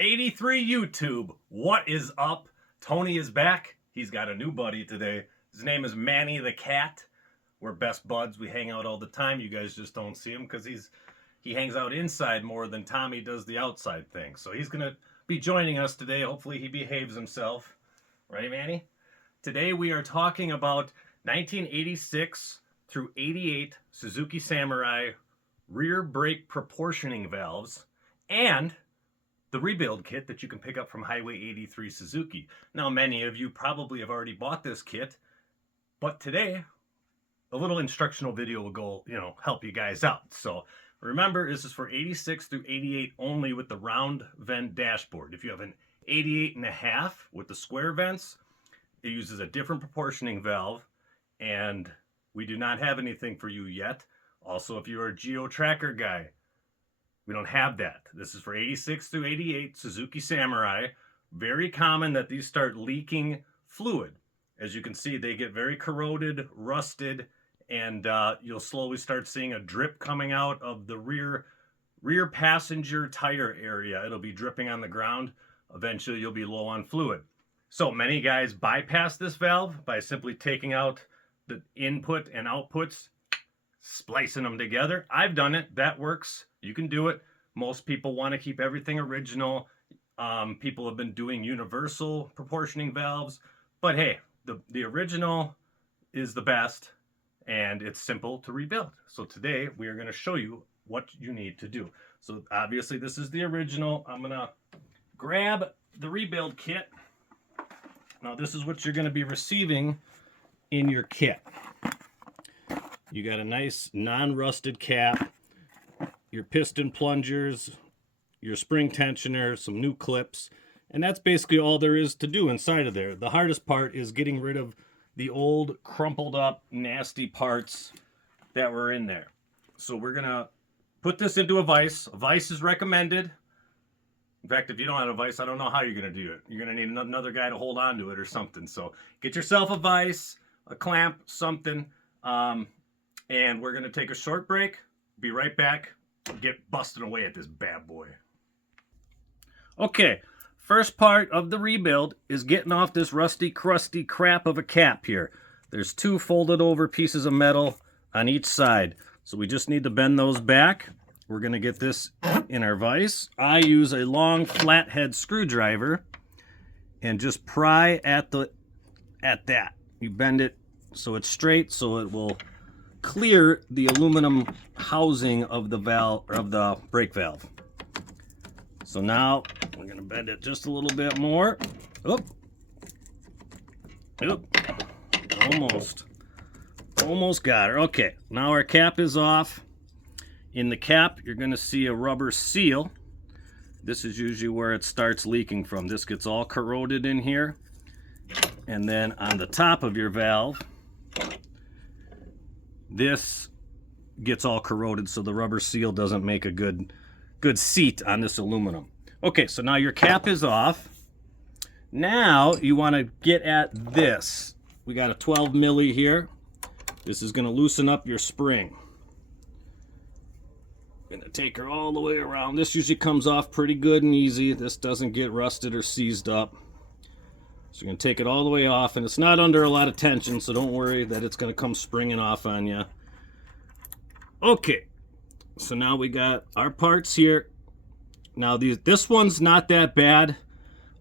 Hwy83 YouTube, what is up? Tony is back. He's got a new buddy today. His name is Manny the Cat. We're best buds. We hang out all the time. You guys just don't see him because he hangs out inside more than Tommy does the outside thing. So he's gonna be joining us today. Hopefully he behaves himself. Right, Manny? Today we are talking about 1986 through 88 Suzuki Samurai rear brake proportioning valves and the rebuild kit that you can pick up from Hwy83 Suzuki. Now, many of you probably have already bought this kit, but today, a little instructional video will go, help you guys out. So remember, this is for 86 through 88 only with the round vent dashboard. If you have an 88.5 with the square vents, it uses a different proportioning valve, and we do not have anything for you yet. Also, if you're a Geo Tracker guy, we don't have that. This is for 86 through 88 Suzuki Samurai. Very common that these start leaking fluid. As you can see, they get very corroded, rusted, and you'll slowly start seeing a drip coming out of the rear passenger tire area. It'll be dripping on the ground. Eventually, you'll be low on fluid. So many guys bypass this valve by simply taking out the input and outputs, splicing them together. I've done it. That works. You can do it. Most people want to keep everything original. People have been doing universal proportioning valves. But hey, the original is the best, and it's simple to rebuild. So today we are going to show you what you need to do. So obviously this is the original. I'm going to grab the rebuild kit. Now this is what you're going to be receiving in your kit. You got a nice non-rusted cap, your piston plungers, your spring tensioner, some new clips, and that's basically all there is to do inside of there. The hardest part is getting rid of the old crumpled up nasty parts that were in there. So we're gonna put this into a vise. A vise is recommended. In fact, if you don't have a vise, I don't know how you're gonna do it. You're gonna need another guy to hold on to it or something. So get yourself a vise, a clamp, something. And we're going to take a short break. Be right back. Get busting away at this bad boy. Okay, first part of the rebuild is getting off this rusty, crusty crap of a cap here. There's two folded over pieces of metal on each side. So we just need to bend those back. We're going to get this in our vise. I use a long flathead screwdriver and just pry at that. You bend it so it's straight, so it will clear the aluminum housing of the valve, or of the brake valve. So now we're going to bend it just a little bit more. Oop. Almost got her. Okay, now our cap is off. In the cap, you're going to see a rubber seal. This is usually where it starts leaking from. This gets all corroded in here. And then on the top of your valve, this gets all corroded, so the rubber seal doesn't make a good seat on this aluminum. Okay, so now your cap is off. Now you want to get at this. We got a 12 milli here. This is going to loosen up your spring. Going to take her all the way around. This usually comes off pretty good and easy. This doesn't get rusted or seized up. So you're going to take it all the way off, and it's not under a lot of tension, so don't worry that it's going to come springing off on you. Okay, so now we got our parts here. Now this one's not that bad.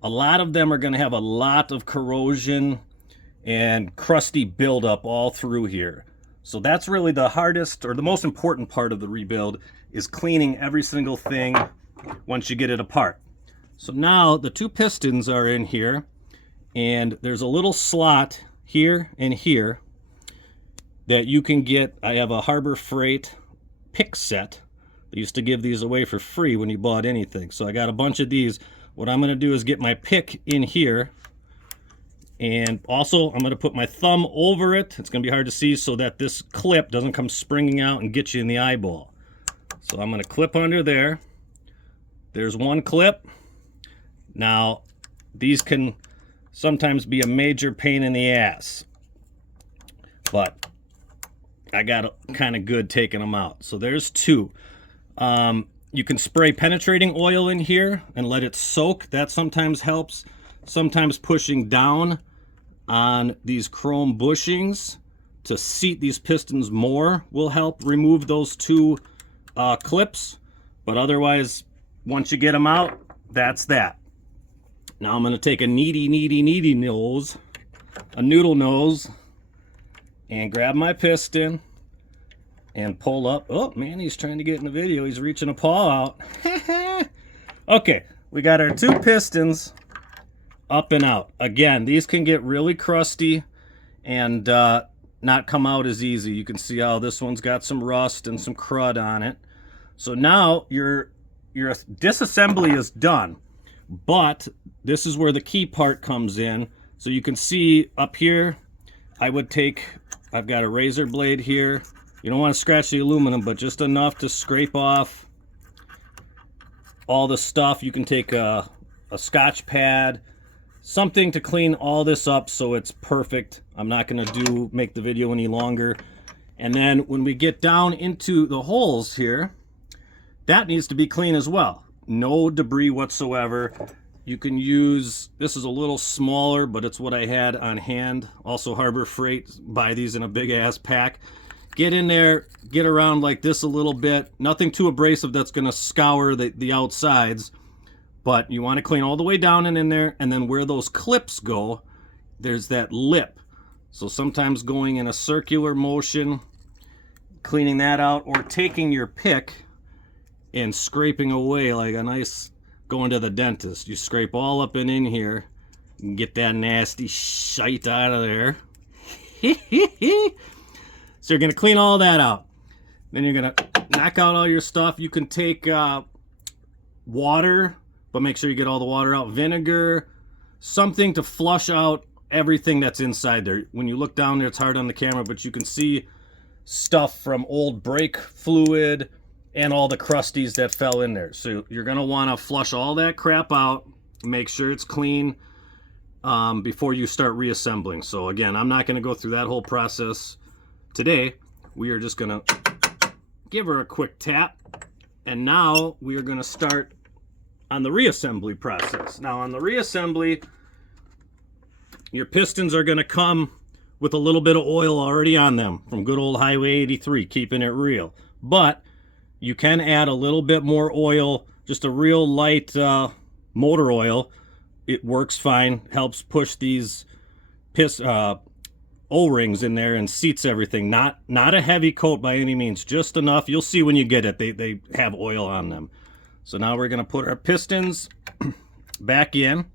A lot of them are going to have a lot of corrosion and crusty buildup all through here. So that's really the hardest, or the most important part of the rebuild, is cleaning every single thing once you get it apart. So now the two pistons are in here. And there's a little slot here and here that you can get. I have a Harbor Freight pick set. They used to give these away for free when you bought anything. So I got a bunch of these. What I'm going to do is get my pick in here. And also, I'm going to put my thumb over it. It's going to be hard to see so that this clip doesn't come springing out and get you in the eyeball. So I'm going to clip under there. There's one clip. Now, these can sometimes be a major pain in the ass, but I got kind of good taking them out. So there's two. You can spray penetrating oil in here and let it soak. That sometimes helps. Sometimes pushing down on these chrome bushings to seat these pistons more will help remove those two clips. But otherwise, once you get them out, that's that. Now I'm going to take a needy nose, a noodle nose, and grab my piston and pull up. Oh, man, he's trying to get in the video. He's reaching a paw out. Okay, we got our two pistons up and out. Again, these can get really crusty and not come out as easy. You can see how this one's got some rust and some crud on it. So now your disassembly is done, but this is where the key part comes in. So you can see up here, I've got a razor blade here. You don't want to scratch the aluminum, but just enough to scrape off all the stuff. You can take a Scotch pad, something to clean all this up so it's perfect. I'm not going to make the video any longer. And then when we get down into the holes here, that needs to be clean as well. No debris whatsoever. You can use, this is a little smaller, but it's what I had on hand. Also Harbor Freight, buy these in a big ass pack. Get in there, get around like this a little bit. Nothing too abrasive that's going to scour the outsides. But you want to clean all the way down and in there. And then where those clips go, there's that lip. So sometimes going in a circular motion, cleaning that out, or taking your pick and scraping away like a nice, going to the dentist. You scrape all up and in here and get that nasty shite out of there. So you're going to clean all that out. Then you're going to knock out all your stuff. You can take water, but make sure you get all the water out. Vinegar, something to flush out everything that's inside there. When you look down there, it's hard on the camera, but you can see stuff from old brake fluid and all the crusties that fell in there. So you're going to want to flush all that crap out. Make sure it's clean before you start reassembling. So again, I'm not going to go through that whole process today. We are just going to give her a quick tap. And now we are going to start on the reassembly process. Now on the reassembly, your pistons are going to come with a little bit of oil already on them from good old Hwy 83, keeping it real. But you can add a little bit more oil, just a real light motor oil. It works fine, helps push these O-rings in there and seats everything. Not a heavy coat by any means, just enough. You'll see when you get it, they have oil on them. So now we're going to put our pistons back in.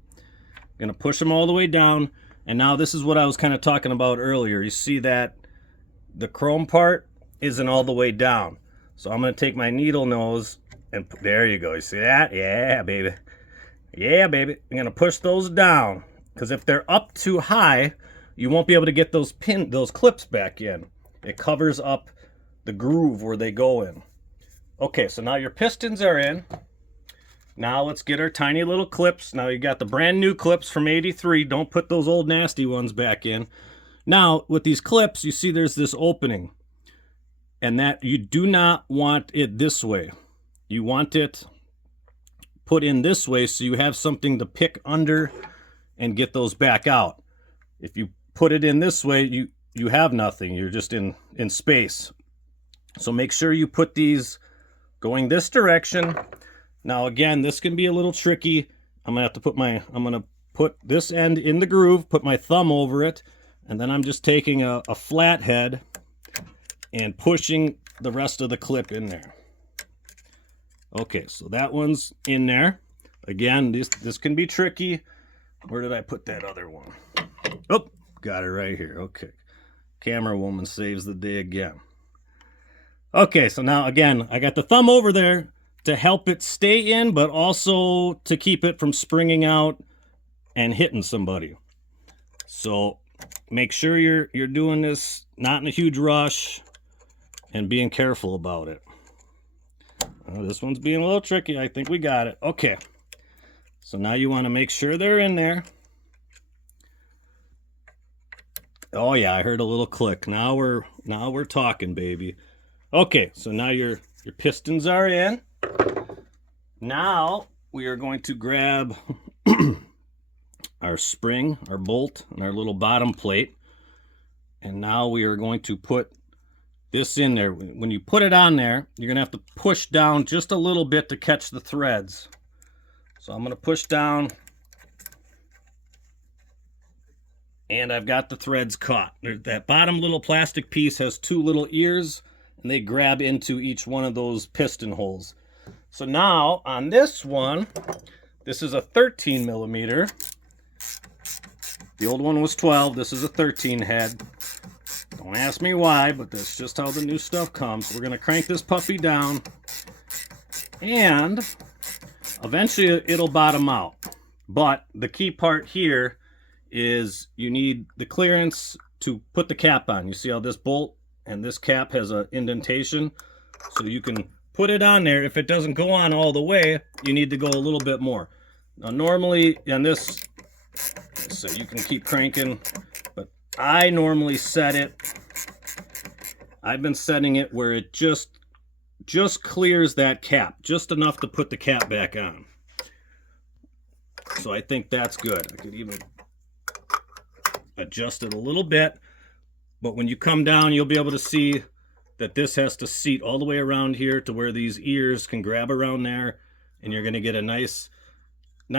Going to push them all the way down. And now this is what I was kind of talking about earlier. You see that the chrome part isn't all the way down. So I'm going to take my needle nose and there you go. You see that? Yeah, baby. Yeah, baby. I'm going to push those down because if they're up too high, you won't be able to get those clips back in. It covers up the groove where they go in. Okay, so now your pistons are in. Now let's get our tiny little clips. Now you got the brand new clips from 83. Don't put those old nasty ones back in. Now with these clips, you see there's this opening. And that you do not want it this way. You want it put in this way so you have something to pick under and get those back out. If you put it in this way, you have nothing. You're just in space. So make sure you put these going this direction. Now again, this can be a little tricky. I'm gonna put this end in the groove, put my thumb over it, and then I'm just taking a flathead and pushing the rest of the clip in there. Okay, so that one's in there. Again, this can be tricky. Where did I put that other one? Oh, got it right here. Okay. Camera woman saves the day again. Okay, so now again, I got the thumb over there to help it stay in, but also to keep it from springing out and hitting somebody. So make sure you're doing this not in a huge rush and being careful about it. Oh, this one's being a little tricky. I think we got it. Okay. So now you want to make sure they're in there. Oh yeah, I heard a little click. Now we're talking, baby. Okay, so now your pistons are in. Now we are going to grab our spring, our bolt, and our little bottom plate. And now we are going to put this in there. When you put it on there, you're going to have to push down just a little bit to catch the threads. So I'm going to push down, and I've got the threads caught. That bottom little plastic piece has two little ears, and they grab into each one of those piston holes. So now on this one, this is a 13 millimeter. The old one was 12. This is a 13 head. Don't ask me why, but that's just how the new stuff comes. We're going to crank this puppy down, and eventually it'll bottom out. But the key part here is you need the clearance to put the cap on. You see how this bolt and this cap has an indentation? So you can put it on there. If it doesn't go on all the way, you need to go a little bit more. Now normally on this, so you can keep cranking, but I normally set it, I've been setting it where it just clears that cap, just enough to put the cap back on. So I think that's good. I could even adjust it a little bit, but when you come down, you'll be able to see that this has to seat all the way around here to where these ears can grab around there, and you're going to get a nice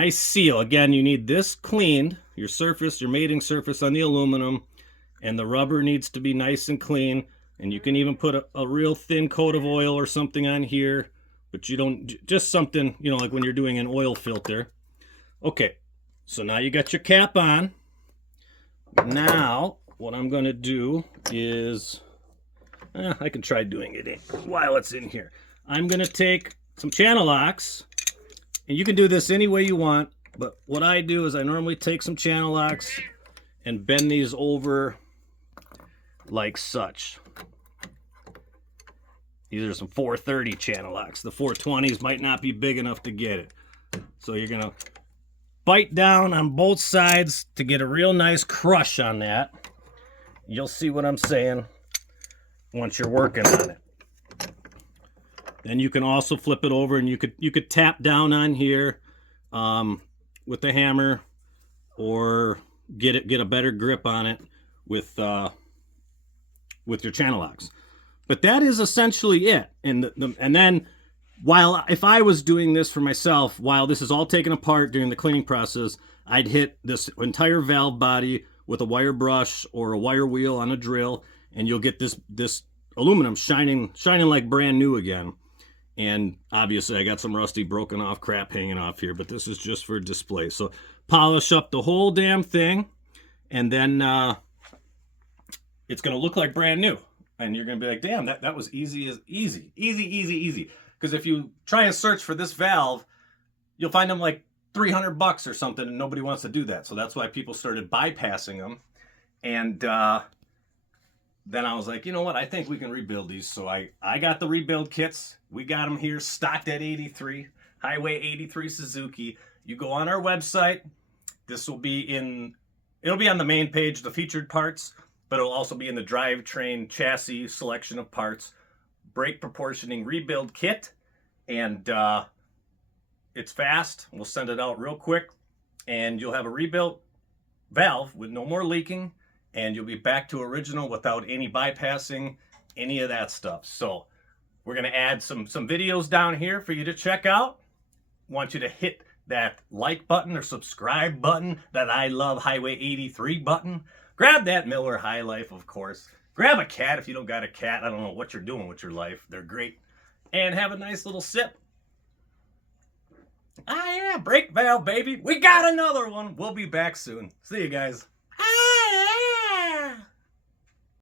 seal. Again, you need this cleaned, your surface, your mating surface on the aluminum, and the rubber needs to be nice and clean. And you can even put a real thin coat of oil or something on here, but you don't, just something, you know, like when you're doing an oil filter. Okay, so now you got your cap on. Now, what I'm going to do is, I can try doing it while it's in here. I'm going to take some channel locks, and you can do this any way you want, but what I do is I normally take some channel locks and bend these over like such. These are some 430 channel locks. The 420s might not be big enough to get it. So you're going to bite down on both sides to get a real nice crush on that. You'll see what I'm saying once you're working on it. Then you can also flip it over, and you could tap down on here with the hammer, or get a better grip on it with your channel locks. But that is essentially it. And then, if I was doing this for myself, while this is all taken apart during the cleaning process, I'd hit this entire valve body with a wire brush or a wire wheel on a drill, and you'll get this aluminum shining like brand new again. And obviously I got some rusty broken off crap hanging off here, but this is just for display. So polish up the whole damn thing, and then it's going to look like brand new. And you're going to be like, damn, that was easy. Because if you try and search for this valve, you'll find them like $300 or something, and nobody wants to do that. So that's why people started bypassing them. And then I was like, you know what? I think we can rebuild these. So I got the rebuild kits. We got them here stocked at 83, Hwy83 Suzuki. You go on our website. This will be it'll be on the main page, the featured parts, but it'll also be in the drivetrain chassis selection of parts, brake proportioning rebuild kit, and it's fast. We'll send it out real quick, and you'll have a rebuilt valve with no more leaking, and you'll be back to original without any bypassing, any of that stuff. So we're going to add some videos down here for you to check out. Want you to hit that like button or subscribe button, that I love Hwy83 button. Grab that Miller High Life, of course. Grab a cat if you don't got a cat. I don't know what you're doing with your life. They're great. And have a nice little sip. Ah, yeah, brake valve, baby. We got another one. We'll be back soon. See you guys.